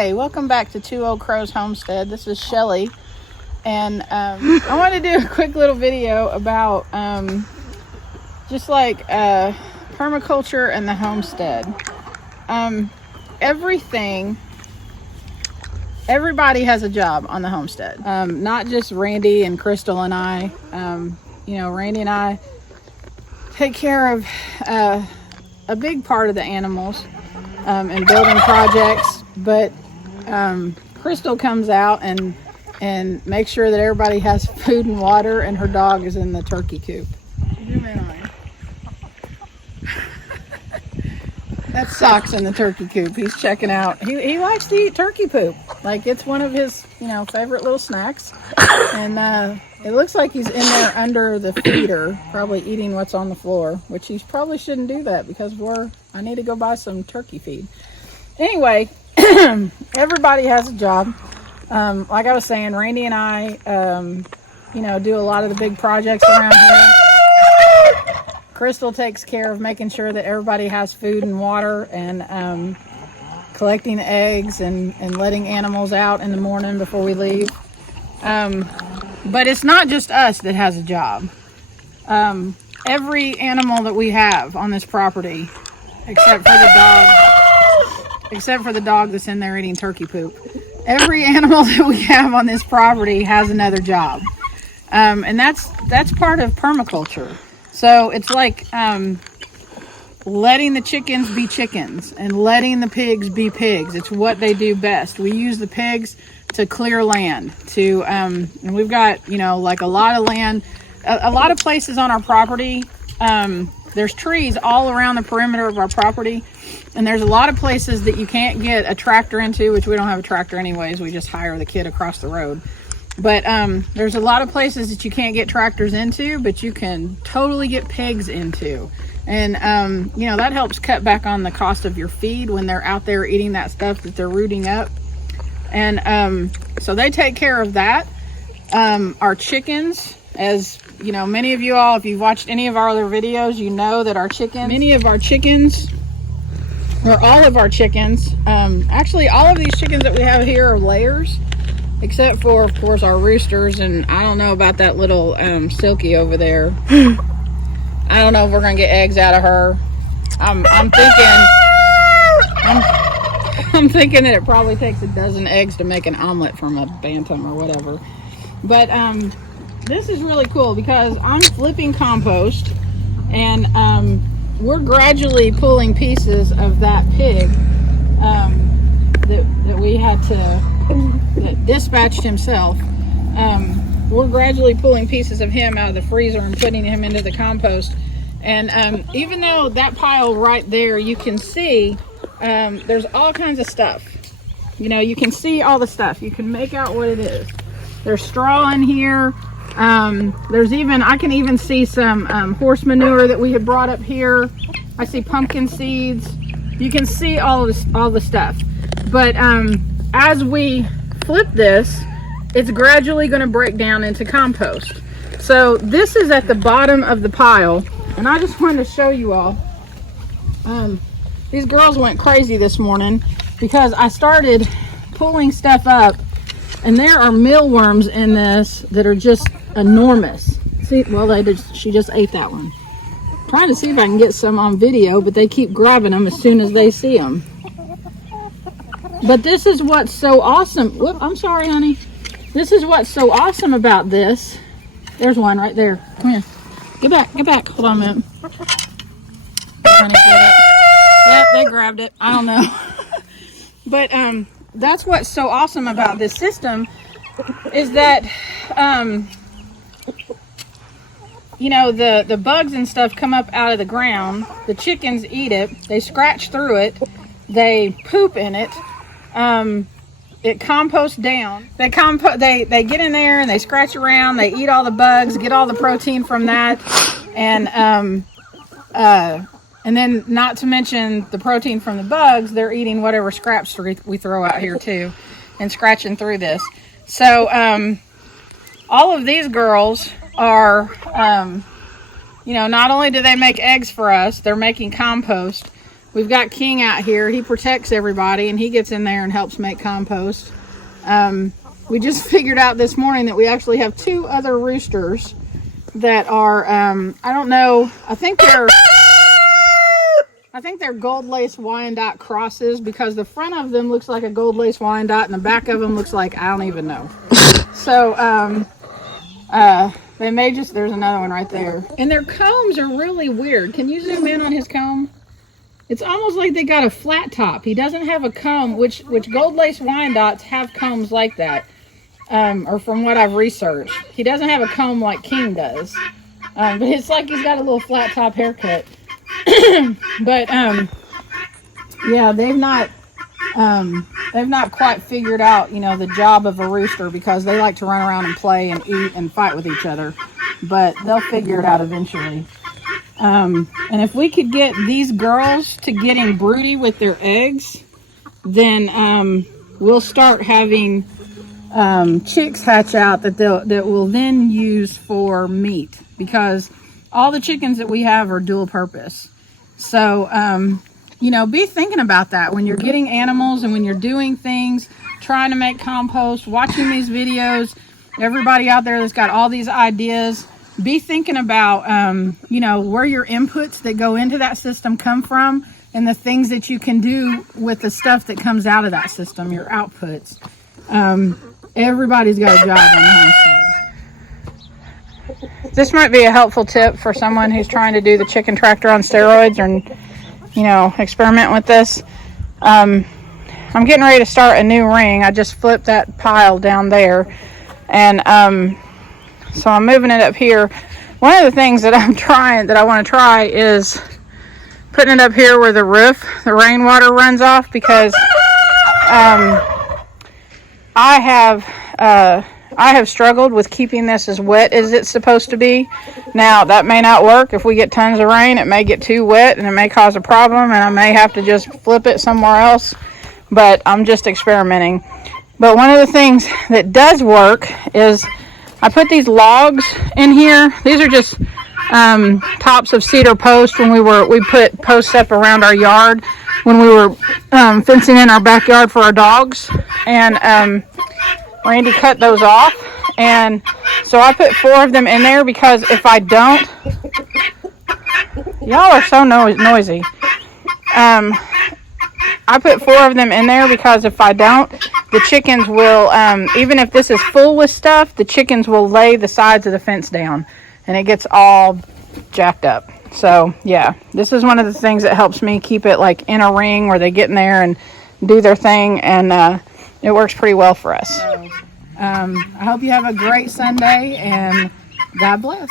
Hey, welcome back to Two Old Crows Homestead. This is Shelly, and I want to do a quick little video about just like permaculture and the homestead. Everybody has a job on the homestead, not just Randy and Crystal and I. Randy and I take care of a big part of the animals and building projects, but Crystal comes out and makes sure that everybody has food and water, and her dog is in the turkey coop. That's Socks in the turkey coop. He's checking out. He likes to eat turkey poop. Like, it's one of his, favorite little snacks. And it looks like he's in there under the feeder, probably eating what's on the floor, which he probably shouldn't do that because I need to go buy some turkey feed. Anyway, everybody has a job. Like I was saying, Randy and I, do a lot of the big projects around here. Crystal takes care of making sure that everybody has food and water, and collecting eggs and letting animals out in the morning before we leave. But it's not just us that has a job. Every animal that we have on this property, except for the dog that's in there eating turkey poop, every animal that we have on this property has another job. And that's part of permaculture. So it's like letting the chickens be chickens and letting the pigs be pigs. It's what they do best. We use the pigs to clear land, and we've got, like a lot of land, a lot of places on our property. There's trees all around the perimeter of our property, and there's a lot of places that you can't get a tractor into, which we don't have a tractor anyways. We just hire the kid across the road. But there's a lot of places that you can't get tractors into, but you can totally get pigs into. And, that helps cut back on the cost of your feed when they're out there eating that stuff that they're rooting up. And so they take care of that. Our chickens, as many of you all, if you've watched any of our other videos, you know that many of our chickens, or all of our chickens, actually all of these chickens that we have here are layers, except for, of course, our roosters. And I don't know about that little Silky over there. I don't know if we're gonna get eggs out of her. I'm thinking that it probably takes a dozen eggs to make an omelet from a bantam or whatever. But this is really cool because I'm flipping compost, and we're gradually pulling pieces of that pig that we had that dispatched himself. We're gradually pulling pieces of him out of the freezer and putting him into the compost. And even though that pile right there, you can see there's all kinds of stuff. You can see all the stuff. You can make out what it is. There's straw in here. I can even see some horse manure that we had brought up here. I see pumpkin seeds. You can see all the stuff. But as we flip this, it's gradually going to break down into compost. So this is at the bottom of the pile, and I just wanted to show you all. These girls went crazy this morning because I started pulling stuff up, and there are mealworms in this that are just enormous. See, well, she just ate that one. I'm trying to see if I can get some on video, but they keep grabbing them as soon as they see them. But this is what's so awesome. Whoop, I'm sorry, honey. This is what's so awesome about this. There's one right there. Come here. Get back. Hold on a minute. Honey, get it. Yep, they grabbed it. I don't know. But that's what's so awesome about this system is that, the bugs and stuff come up out of the ground. The chickens eat it. They scratch through it. They poop in it. It composts down. They get in there and they scratch around. They eat all the bugs, get all the protein from that, and then, not to mention the protein from the bugs, they're eating whatever scraps we throw out here too, and scratching through this. So all of these girls are, not only do they make eggs for us, they're making compost. we've got King out here. He protects everybody, and he gets in there and helps make compost. We just figured out this morning that we actually have 2 other roosters that are, I don't know, I think they're gold lace Wyandotte crosses, because the front of them looks like a gold lace Wyandotte and the back of them looks like, I don't even know. So, they may just, there's another one right there. And their combs are really weird. Can you zoom in on his comb? It's almost like they got a flat top. He doesn't have a comb, which gold lace Wyandottes have combs like that. Or from what I've researched. He doesn't have a comb like King does. But it's like he's got a little flat top haircut. But, yeah, they've not quite figured out, you know, the job of a rooster, because they like to run around and play and eat and fight with each other. But they'll figure it out eventually. And if we could get these girls to getting broody with their eggs, then we'll start having chicks hatch out that we'll then use for meat, because all the chickens that we have are dual purpose. So you know, be thinking about that when you're getting animals and when you're doing things, trying to make compost, watching these videos. Everybody out there that's got all these ideas, be thinking about you know, where your inputs that go into that system come from, and the things that you can do with the stuff that comes out of that system, your outputs. Everybody's got a job on the homestead. This might be a helpful tip for someone who's trying to do the chicken tractor on steroids, or, you know, experiment with this. I'm getting ready to start a new ring. I just flipped that pile down there, and so I'm moving it up here. One of the things that I want to try is putting it up here where the rainwater runs off, because I have struggled with keeping this as wet as it's supposed to be. Now, that may not work. If we get tons of rain, it may get too wet and it may cause a problem, and I may have to just flip it somewhere else. But I'm just experimenting. But one of the things that does work is I put these logs in here. These are just tops of cedar posts. When we put posts up around our yard when we were fencing in our backyard for our dogs, and Randy cut those off, and so I put 4 of them in there, because if I don't, y'all are so noisy. I put 4 of them in there because if I don't, the chickens will, even if this is full with stuff, the chickens will lay the sides of the fence down, and it gets all jacked up. So yeah, this is one of the things that helps me keep it like in a ring where they get in there and do their thing, and it works pretty well for us. So, I hope you have a great Sunday, and God bless.